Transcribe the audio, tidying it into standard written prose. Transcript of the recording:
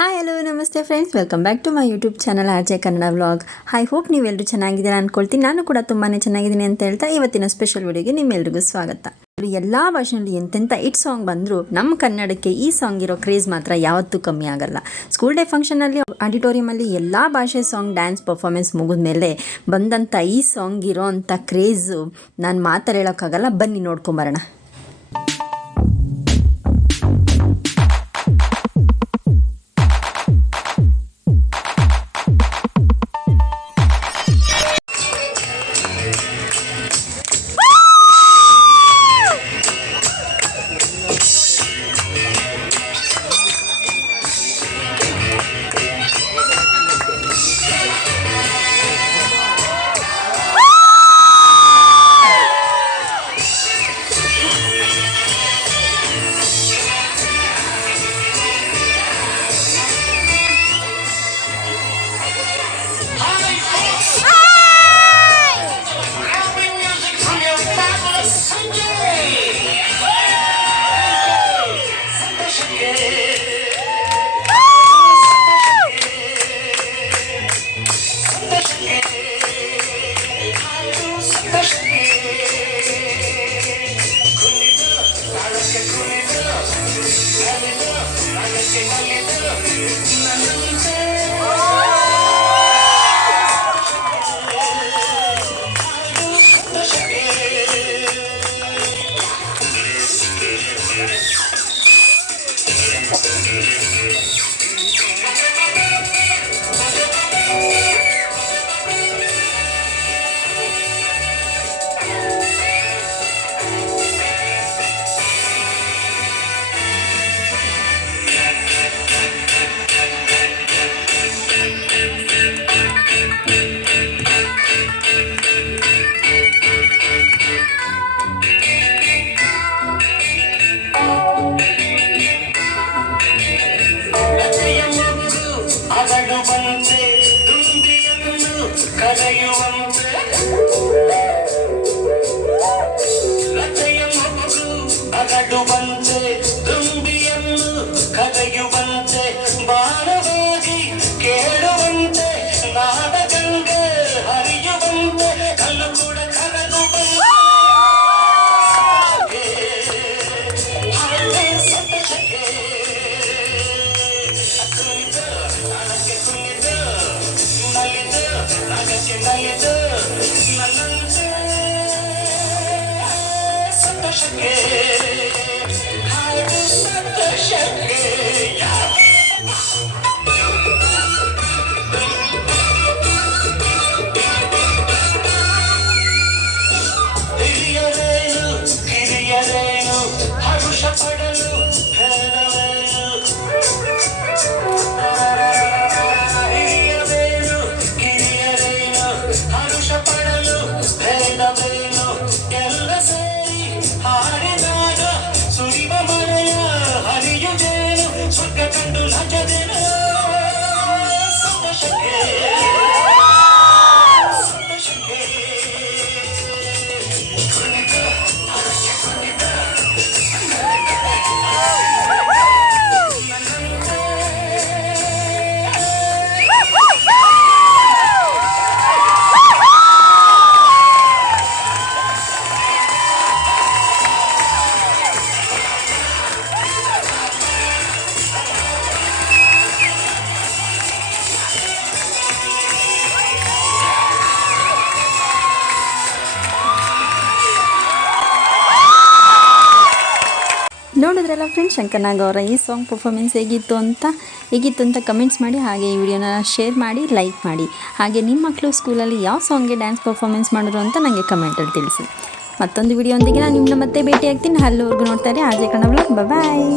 Hi hello namaste friends, welcome back to my YouTube channel R J Kannada vlog. I hope ನೀವೆಲ್ಲರೂ ಚೆನ್ನಾಗಿದ್ದೀರಾ ಅಂದ್ಕೊಳ್ತೀನಿ. ನಾನು ಕೂಡ ತುಂಬಾ ಚೆನ್ನಾಗಿದ್ದೀನಿ ಅಂತ ಹೇಳ್ತಾ ಇವತ್ತಿನ ಸ್ಪೆಷಲ್ ವಿಡಿಯೋಗೆ ನಿಮ್ಮೆಲ್ರಿಗೂ ಸ್ವಾಗತ. ಎಲ್ಲ ವರ್ಷನಲ್ಲಿ ಎಂತೆಂಥ ಹಿಟ್ ಸಾಂಗ್ ಬಂದರೂ ನಮ್ಮ ಕನ್ನಡಕ್ಕೆ ಈ ಸಾಂಗ್ ಇರೋ ಕ್ರೇಜ್ ಮಾತ್ರ ಯಾವತ್ತೂ ಕಮ್ಮಿ ಆಗಲ್ಲ. ಸ್ಕೂಲ್ ಡೇ ಫಂಕ್ಷನಲ್ಲಿ ಆಡಿಟೋರಿಯಮಲ್ಲಿ ಎಲ್ಲ ಭಾಷೆ ಸಾಂಗ್ ಡ್ಯಾನ್ಸ್ ಪರ್ಫಾರ್ಮೆನ್ಸ್ ಮುಗಿದ ಮೇಲೆ ಬಂದಂಥ ಈ ಸಾಂಗ್ ಇರೋ ಅಂಥ ಕ್ರೇಜು ನಾನು ಮಾತಾಡಿ ಹೇಳೋಕ್ಕಾಗಲ್ಲ. ಬನ್ನಿ ನೋಡ್ಕೊಂಬರೋಣ. ನೋಡಿದ್ರಲ್ಲ ಫ್ರೆಂಡ್ಸ್, ಶಂಕರ್ ನಾಗ್ ಅವರ ಈ ಸಾಂಗ್ ಪರ್ಫಾರ್ಮೆನ್ಸ್ ಹೇಗಿತ್ತು ಅಂತ ಕಮೆಂಟ್ಸ್ ಮಾಡಿ. ಹಾಗೆ ಈ ವಿಡಿಯೋನ ಶೇರ್ ಮಾಡಿ, ಲೈಕ್ ಮಾಡಿ. ಹಾಗೆ ನಿಮ್ಮ ಮಕ್ಕಳು ಸ್ಕೂಲಲ್ಲಿ ಯಾವ ಸಾಂಗ್ಗೆ ಡ್ಯಾನ್ಸ್ ಪರ್ಫಾರ್ಮೆನ್ಸ್ ಮಾಡಿದ್ರು ಅಂತ ನನಗೆ ಕಮೆಂಟಲ್ಲಿ ತಿಳಿಸಿ. ಮತ್ತೊಂದು ವಿಡಿಯೋ ಒಂದಿಗೆ ನಾನು ನಿಮ್ಮನ್ನ ಮತ್ತೆ ಭೇಟಿ ಆಗ್ತೀನಿ. ಅಲ್ಲಿವರೆಗೂ ನೋಡ್ತಾರೆ ಆರ್ ಜೆ ಕನ್ನಡ ವ್ಲಾಗ್. ಬಾಯ್.